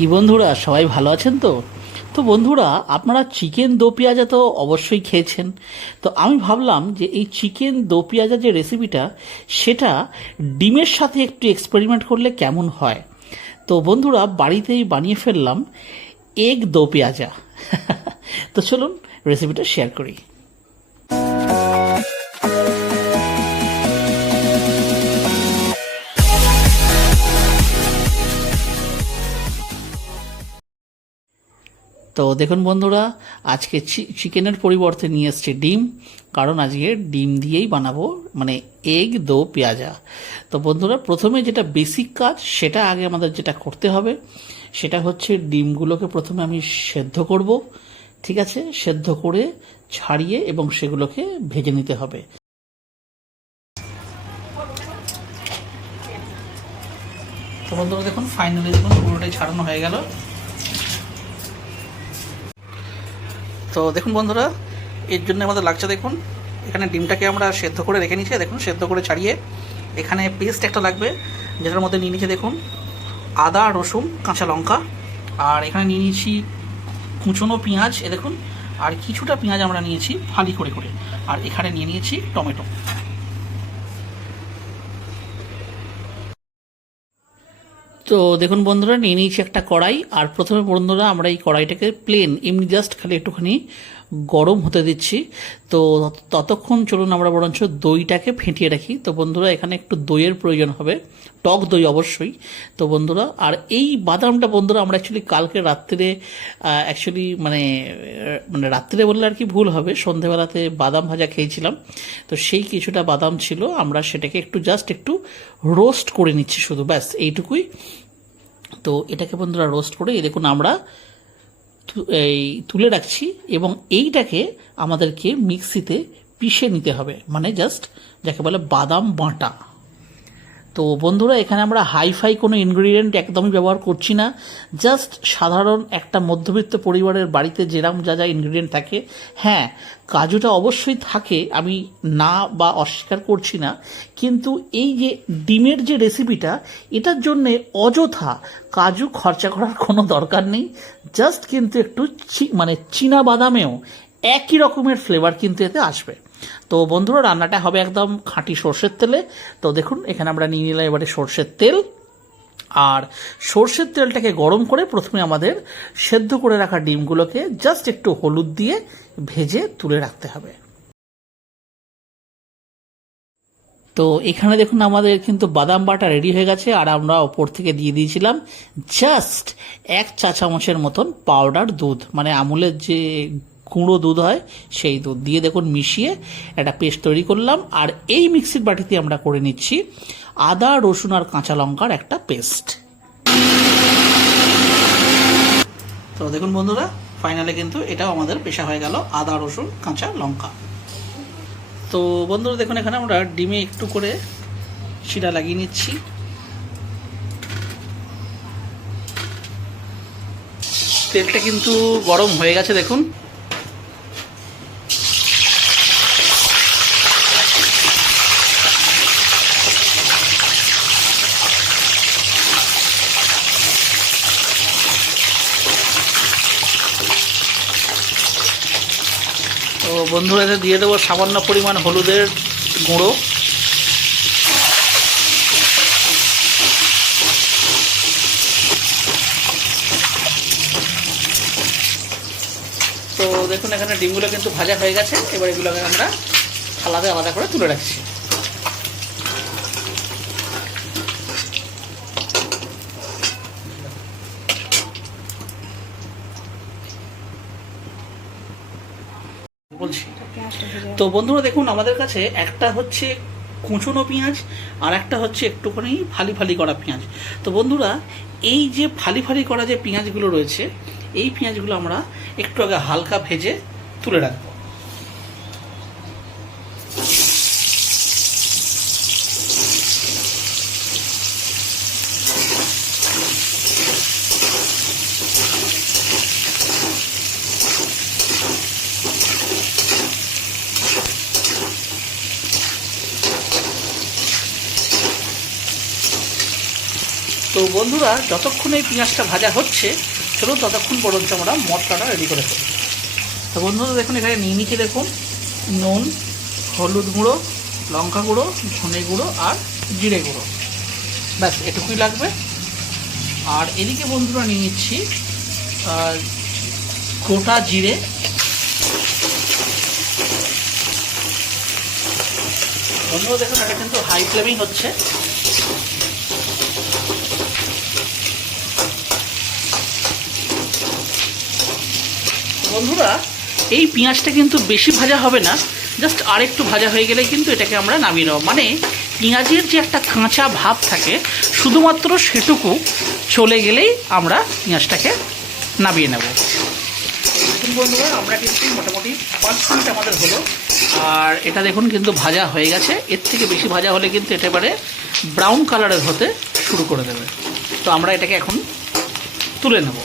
কি বন্ধুরা, সবাই ভালো আছেন তো? তো বন্ধুরা, আপনারা চিকেন দো পেঁয়াজা তো অবশ্যই খেয়েছেন। তো আমি ভাবলাম যে এই চিকেন দো পেঁয়াজা যে রেসিপিটা, সেটা ডিমের সাথে একটু এক্সপেরিমেন্ট করলে কেমন হয়। তো বন্ধুরা, বাড়িতেই বানিয়ে ফেললাম এগ দো পেঁয়াজা। তো চলুন রেসিপিটা শেয়ার করি। তো দেখুন বন্ধুরা, আজকে চিকেনের পরিবর্তে নিয়ে এসেছি ডিম, কারণ আজকে ডিম দিয়েই বানাবো, মানে এগ দো পেঁয়াজা। তো বন্ধুরা, প্রথমে যেটা বেসিক কাজ, সেটা আগে আমাদের যেটা করতে হবে সেটা হচ্ছে ডিমগুলোকে প্রথমে আমি সেদ্ধ করব। ঠিক আছে, সেদ্ধ করে ছাড়িয়ে এবং সেগুলোকে ভেজে নিতে হবে। তো বন্ধুরা দেখুন, ফাইনালি দেখুন পুরোটাই ছাড়ানো হয়ে গেল। তো দেখুন বন্ধুরা, এর জন্য আমাদের লাগছে, দেখুন এখানে ডিমটাকে আমরা সেদ্ধ করে রেখে নিয়েছি, দেখুন সেদ্ধ করে ছাড়িয়ে। এখানে পেস্ট একটা লাগবে, যেটার মধ্যে নিয়ে নিয়েছি দেখুন আদা, রসুন, কাঁচা লঙ্কা, আর এখানে নিয়ে নিয়েছি কুচনো পেঁয়াজ, এ দেখুন, আর কিছুটা পেঁয়াজ আমরা নিয়েছি ফালি করে করে, আর এখানে নিয়ে নিয়েছি টমেটো। তো দেখুন বন্ধুরা, নিয়ে নিয়েছি একটা কড়াই, আর প্রথমে বন্ধুরা আমরা এই কড়াইটাকে প্লেন এমনি জাস্ট খালি একটুখানি গরম হতে দিচ্ছি। তো ততক্ষণ চলুন আমরা বরঞ্চ দইটাকে ফেটিয়ে রাখি। তো বন্ধুরা, এখানে একটু দইয়ের প্রয়োজন হবে, টক দই অবশ্যই। তো বন্ধুরা, আর এই বাদামটা বন্ধুরা আমরা অ্যাকচুয়ালি কালকে রাত্রে মানে রাত্রে বললে আর কি ভুল হবে, সন্ধেবেলাতে বাদাম ভাজা খেয়েছিলাম। তো সেই কিছুটা বাদাম ছিল, আমরা সেটাকে একটু জাস্ট একটু রোস্ট করে নিচ্ছি শুধু, ব্যাস এইটুকুই। তো এটাকে বন্ধুরা রোস্ট করে এই দেখুন আমরা এই তুলে রাখছি, এবং এইটাকে আমাদেরকে মিক্সিতে পিষে নিতে হবে, মানে জাস্ট যাকে বলে বাদাম বাটা। তো বন্ধুরা, এখানে আমরা হাইফাই কোনো ইনগ্রিডিয়েন্ট একদমই ব্যবহার করছি না, জাস্ট সাধারণ একটা মধ্যবিত্ত পরিবারের বাড়িতে যেরকম যা যা ইনগ্রিডিয়েন্ট থাকে। হ্যাঁ, কাজুটা অবশ্যই থাকে, আমি না বা অস্বীকার করছি না, কিন্তু এই যে ডিমের যে রেসিপিটা, এটার জন্যে অযথা কাজু খরচা করার কোনো দরকার নেই। জাস্ট কিন্তু একটু মানে চীনা বাদামেও একই রকমের ফ্লেভার কিন্তু এতে আসবে। তো বন্ধুরা, রান্নাটা হবে একদম খাঁটি সর্ষের তেলে। তো দেখুন এখানে আমরা নিয়ে নিলাম এবারে সর্ষের তেল, আর সর্ষের তেলটাকে গরম করে প্রথমে আমাদের সেদ্ধ করে রাখা ডিমগুলোকে জাস্ট একটু হলুদ দিয়ে ভেজে তুলে রাখতে হবে। তো এখানে দেখুন আমাদের কিন্তু বাদাম বাটা রেডি হয়ে গেছে, আর আমরা ওপর থেকে দিয়ে দিয়েছিলাম জাস্ট 1 চা চামচের মতন পাউডার দুধ, মানে আমুলের যে গুঁড়ো দুধ হয় সেই দুধ দিয়ে দেখুন মিশিয়ে একটা পেস্ট তৈরি করলাম। আর এই মিক্সির বাটিতে আমরা করে নিচ্ছি আদা, রসুন আর কাঁচা লঙ্কার একটা পেস্ট। তো দেখুন বন্ধুরা, ফাইনালে কিন্তু এটাও আমাদের পেশা হয়ে গেল, আদা, রসুন, কাঁচা লঙ্কা। তো বন্ধুরা দেখুন, এখানে আমরা ডিমে একটু করে শিরা লাগিয়ে নিচ্ছি। তেলটা কিন্তু গরম হয়ে গেছে দেখুন। তো বন্ধুরা, এতে দিয়ে দেবো সামান্য পরিমাণ হলুদের গুঁড়ো, তো দেখুন এখানে ডিমগুলো কিন্তু ভাজা হয়ে গেছে। এবার এগুলোকে আমরা থালাতে আলাদা করে তুলে রাখছি। বলছি, তো বন্ধুরা দেখুন আমাদের কাছে একটা হচ্ছে কুচনো পেঁয়াজ, আর একটা হচ্ছে একটুখানি ফালি ফালি করা পেঁয়াজ। তো বন্ধুরা, এই যে ফালি ফালি করা যে পেঁয়াজগুলো রয়েছে, এই পেঁয়াজগুলো আমরা একটু আগে হালকা ভেজে তুলে রাখবো। তো বন্ধুরা, যতক্ষণ এই পেঁয়াজটা ভাজা হচ্ছে চলো ততক্ষণ পর্যন্ত আমরা মশলাটা রেডি করে ফেলি। তো বন্ধুরা দেখুন, এখানে নিয়ে নিচ্ছি দেখুন নুন, হলুদ গুঁড়ো, লঙ্কা গুঁড়ো, ধনে গুঁড়ো আর জিরে গুঁড়ো, ব্যাস এটুকুই লাগবে। আর এদিকে বন্ধুরা নিয়ে নিচ্ছি গোটা জিরে, বন্ধুরা দেখুন এটা কিন্তু হাই ফ্লেমেই হচ্ছে। বন্ধুরা এই পেঁয়াজটা কিন্তু বেশি ভাজা হবে না, জাস্ট আরেকটু ভাজা হয়ে গেলে কিন্তু এটাকে আমরা নামিয়ে নেব। মানে পেঁয়াজের যে একটা কাঁচা ভাব থাকে শুধুমাত্র সেটুকু চলে গেলেই আমরা পেঁয়াজটাকে নামিয়ে নেব। দেখুন বন্ধুরা, আমরা কিন্তু মোটামুটি 5 মিনিট আমাদের হলো, আর এটা দেখুন কিন্তু ভাজা হয়ে গেছে। এর থেকে বেশি ভাজা হলে কিন্তু এটা এবারে ব্রাউন কালারের হতে শুরু করে দেবে। তো আমরা এটাকে এখন তুলে নেব।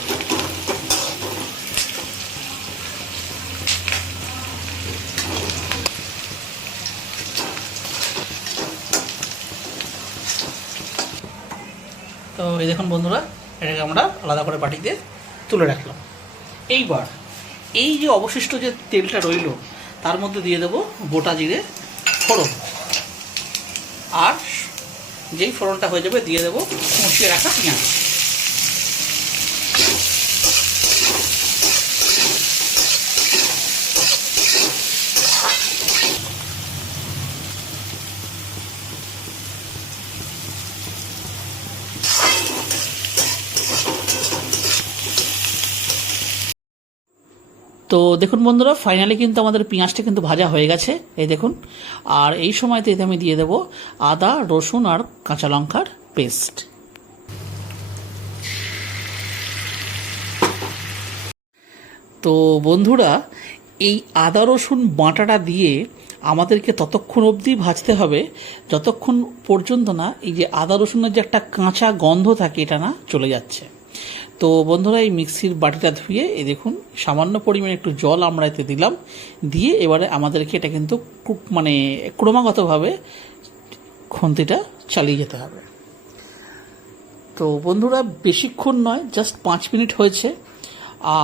তো এই দেখুন বন্ধুরা, এটাকে আমরা আলাদা করে বাটিতে তুলে রাখলাম। এইবার এই যে অবশিষ্ট যে তেলটা রইল তার মধ্যে দিয়ে দেবো গোটা জিরে ফোড়ন, আর যেই ফোড়নটা হয়ে যাবে দিয়ে দেবো কষিয়ে রাখা পেঁয়াজ। তো দেখুন বন্ধুরা, ফাইনালি কিন্তু আমাদের পেঁয়াজটা কিন্তু ভাজা হয়ে গেছে, এই দেখুন। আর এই সময়তে এতে আমি দিয়ে দেব আদা, রসুন আর কাঁচা লঙ্কার পেস্ট। তো বন্ধুরা, এই আদা রসুন বাটাটা দিয়ে আমাদেরকে ততক্ষণ অবধি ভাজতে হবে যতক্ষণ পর্যন্ত না এই যে আদা রসুনের যে একটা কাঁচা গন্ধ থাকে এটা না চলে যাচ্ছে। তো বন্ধুরা, এই মিক্সির বাটিটা ধুয়ে এই দেখুন সামান্য পরিমাণে একটু জল আমরা এতে দিলাম, দিয়ে এবারে আমাদেরকে এটা কিন্তু খুব মানে ক্রমাগতভাবে খুন্তিটা চালিয়ে যেতে হবে। তো বন্ধুরা, বেশিক্ষণ নয়, জাস্ট 5 মিনিট হয়েছে।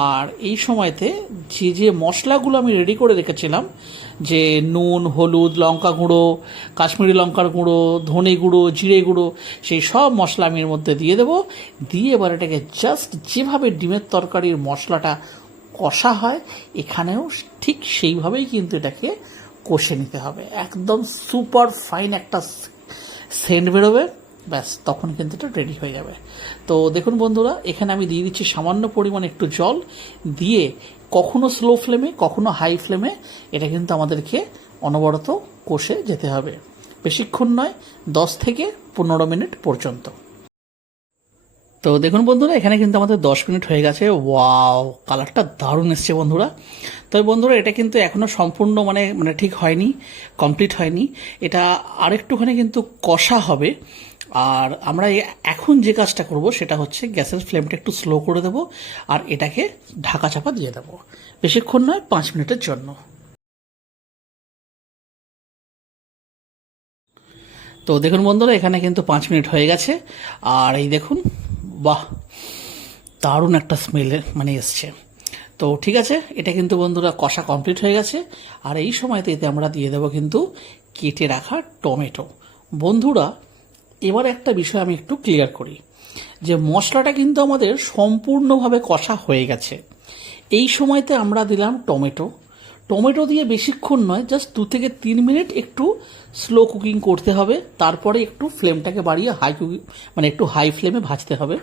আর এই সময়তে যে যে মশলাগুলো আমি রেডি করে রেখেছিলাম, যে নুন, হলুদ, লঙ্কা গুঁড়ো, কাশ্মীরি লঙ্কার গুঁড়ো, ধনে গুঁড়ো, জিরে গুঁড়ো, সেই সব মশলা আমি এর মধ্যে দিয়ে দেবো। দিয়ে এবার এটাকে জাস্ট যেভাবে ডিমের তরকারির মশলাটা কষা হয় এখানেও ঠিক সেইভাবেই কিন্তু এটাকে কষে নিতে হবে। একদম সুপার ফাইন একটা সেন্ট বেরোবে, ব্যাস তখন কিন্তু এটা রেডি হয়ে যাবে। তো দেখুন বন্ধুরা, এখানে আমি দিয়ে দিচ্ছি সামান্য পরিমাণ একটু জল, দিয়ে কখনো স্লো ফ্লেমে কখনো হাই ফ্লেমে এটা কিন্তু আমাদেরকে অনবরত কষে যেতে হবে। বেশিক্ষণ নয়, 10 থেকে 15 মিনিট পর্যন্ত। তো দেখুন বন্ধুরা, এখানে কিন্তু আমাদের 10 মিনিট হয়ে গেছে। ওয়াও, কালারটা দারুণ এসছে বন্ধুরা। তবে বন্ধুরা, এটা কিন্তু এখনও সম্পূর্ণ মানে ঠিক হয়নি, কমপ্লিট হয়নি। এটা আরেকটুখানি কিন্তু কষা হবে। আর আমরা এখন যে কাজটা করব সেটা হচ্ছে গ্যাসের ফ্লেমটা একটু স্লো করে দেব, আর এটাকে ঢাকা চাপা দিয়ে দেবো বেশিক্ষণ নয়, 5 মিনিটের জন্য। তো দেখুন বন্ধুরা, এখানে কিন্তু 5 মিনিট হয়ে গেছে। আর এই দেখুন, বাহ, দারুণ একটা স্মেল এসছে। তো ঠিক আছে, এটা কিন্তু বন্ধুরা কষা কমপ্লিট হয়ে গেছে। আর এই সময়তে এতে আমরা দিয়ে দেবো কিন্তু কেটে রাখা টমেটো। বন্ধুরা, এবার একটা বিষয় আমি একটু ক্লিয়ার করি, যে মশলাটা কিন্তু আমাদের সম্পূর্ণভাবে কষা হয়ে গেছে। এই সময়তে আমরা দিলাম টমেটো। টমেটো দিয়ে বেশিক্ষণ নয়, জাস্ট 2 থেকে 3 মিনিট একটু স্লো কুকিং করতে হবে। তারপরে একটু ফ্লেমটাকে বাড়িয়ে হাই কুকিং একটু হাই ফ্লেমে ভাজতে হবে।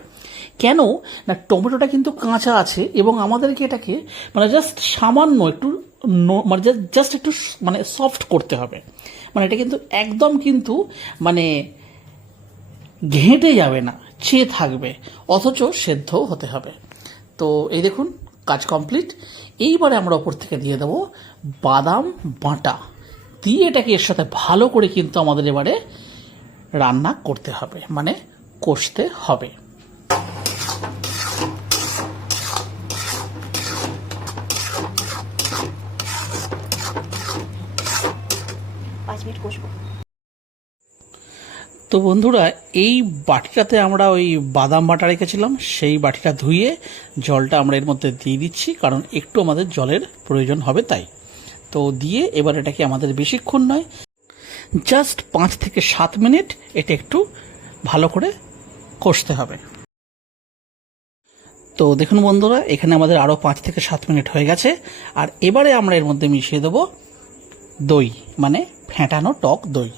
কেন না, টমেটোটা কিন্তু কাঁচা আছে এবং আমাদেরকে এটাকে জাস্ট সামান্য একটু জাস্ট একটু সফট করতে হবে। এটা কিন্তু একদম কিন্তু ঘেঁটে যাবে না, চেয়ে থাকবে, অথচ সেদ্ধও হতে হবে। তো এই দেখুন, কাজ কমপ্লিট। এইবারে আমরা ওপর থেকে দিয়ে দেবো বাদাম বাটা, দিয়ে এটাকে এর সাথে ভালো করে কিন্তু আমাদের এবারে রান্না করতে হবে, কষতে হবে। তো বন্ধুরা, এই বাটিটাতে আমরা ওই বাদাম বাটা রেখেছিলাম, সেই বাটিটা ধুয়ে জলটা আমরা এর মধ্যে দিয়ে দিচ্ছি, কারণ একটু আমাদের জলের প্রয়োজন হবে তাই। তো দিয়ে এবার এটাকে আমাদের বেশিক্ষণ নয়, জাস্ট 5 থেকে 7 মিনিট এটা একটু ভালো করে কষতে হবে। তো দেখুন বন্ধুরা, এখানে আমাদের আরও 5 থেকে 7 মিনিট হয়ে গেছে। আর এবারে আমরা এর মধ্যে মিশিয়ে দেবো দই, মানে ফেটানো টক দই।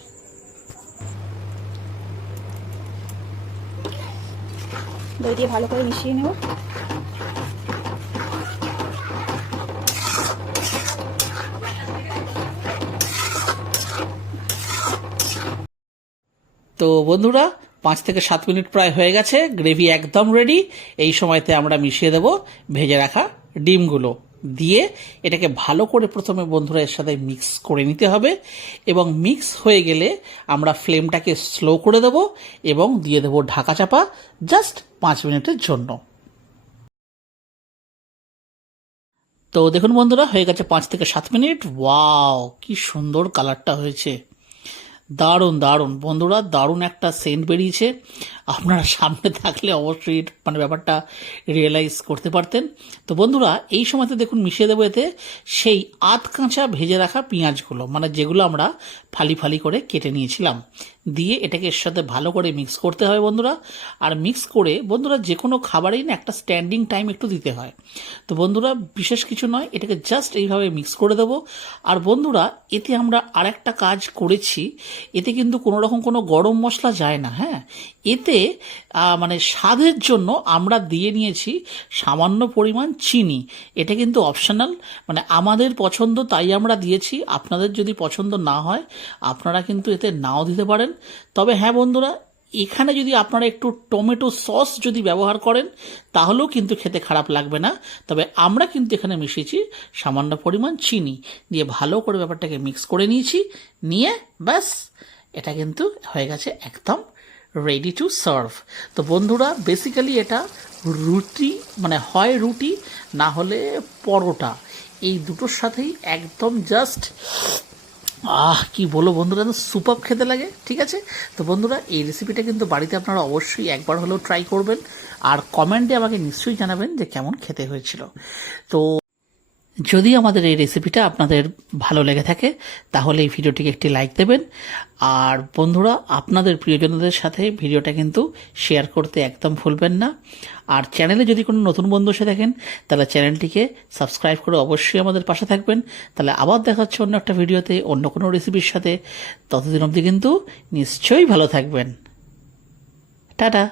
দই দিয়ে ভালো করে মিশিয়ে নেব। তো বন্ধুরা, 5 থেকে 7 মিনিট প্রায় হয়ে গেছে, গ্রেভি একদম রেডি। এই সময়তে আমরা মিশিয়ে দেব ভেজে রাখা ডিমগুলো, দিয়ে এটাকে ভালো করে প্রথমে বন্ধুরা এর সাথে মিক্স করে নিতে হবে, এবং মিক্স হয়ে গেলে আমরা ফ্লেমটাকে স্লো করে দেব এবং দিয়ে দেব ঢাকা চাপা জাস্ট 5 মিনিটের জন্য। তো দেখুন বন্ধুরা, হয়ে গেছে 5 থেকে 7 মিনিট। ওয়াও, কি সুন্দর কালারটা হয়েছে, দারুণ দারুণ বন্ধুরা, দারুণ একটা সেন্ট বেরিয়েছে। আপনারা সামনে থাকলে অবশ্যই মানে ব্যাপারটা রিয়েলাইজ করতে পারতেন। তো বন্ধুরা, এই সময়তে দেখুন মিশিয়ে দেবো এতে সেই আধ কাঁচা ভেজে রাখা পেঁয়াজগুলো, মানে যেগুলো আমরা ফালি ফালি করে কেটে নিয়েছিলাম, দিয়ে এটাকে এর সাথে ভালো করে মিক্স করতে হবে বন্ধুরা। আর মিক্স করে বন্ধুরা, যে কোনো খাবারেই না একটা স্ট্যান্ডিং টাইম একটু দিতে হয়। তো বন্ধুরা, বিশেষ কিছু নয়, এটাকে জাস্ট এইভাবে মিক্স করে দেবো। আর বন্ধুরা, এতে আমরা আরেকটা কাজ করেছি, এতে কিন্তু কোনো রকম কোনো গরম মশলা যায় না। হ্যাঁ, এতে মানে স্বাদের জন্য আমরা দিয়ে নিয়েছি সামান্য পরিমাণ চিনি। এটা কিন্তু অপশনাল, মানে আমাদের পছন্দ তাই আমরা দিয়েছি। আপনাদের যদি পছন্দ না হয় আপনারা কিন্তু এতে নাও দিতে পারেন। তবে হ্যাঁ বন্ধুরা, এখানে যদি আপনারা একটু টমেটো সস যদি ব্যবহার করেন তাহলেও কিন্তু খেতে খারাপ লাগবে না। তবে আমরা কিন্তু এখানে মিশিয়েছি সামান্য পরিমাণ চিনি, দিয়ে ভালো করে ব্যাপারটাকে মিক্স করে নিয়েছি, নিয়ে ব্যাস এটা কিন্তু হয়ে গেছে একদম রেডি টু সার্ভ। তো বন্ধুরা, বেসিক্যালি এটা রুটি, মানে হয় রুটি না হলে পরোটা, এই দুটোর সাথেই একদম জাস্ট কি বলো বন্ধুরা, সুপার খেতে লাগে। ঠিক আছে, তো বন্ধুরা, এই রেসিপিটা কিন্তু বাড়িতে আপনারা অবশ্যই একবার হলেও ট্রাই করবেন, আর কমেন্টে আমাকে নিশ্চয়ই জানাবেন যে কেমন খেতে হয়েছিল। তো যদি আমাদের এই রেসিপিটা আপনাদের ভালো লেগে থাকে তাহলে এই ভিডিওটিকে একটি লাইক দেবেন। আর বন্ধুরা, আপনাদের প্রিয়জনদের সাথে ভিডিওটা কিন্তু শেয়ার করতে একদম ভুলবেন না। আর চ্যানেলে যদি কোনো নতুন বন্ধু এসে থাকেন তাহলে চ্যানেলটিকে সাবস্ক্রাইব করে অবশ্যই আমাদের পাশে থাকবেন। তাহলে আবার দেখা হচ্ছে অন্য একটা ভিডিওতে অন্য কোনো রেসিপির সাথে। ততদিন অবধি কিন্তু নিশ্চয়ই ভালো থাকবেন। টাটা।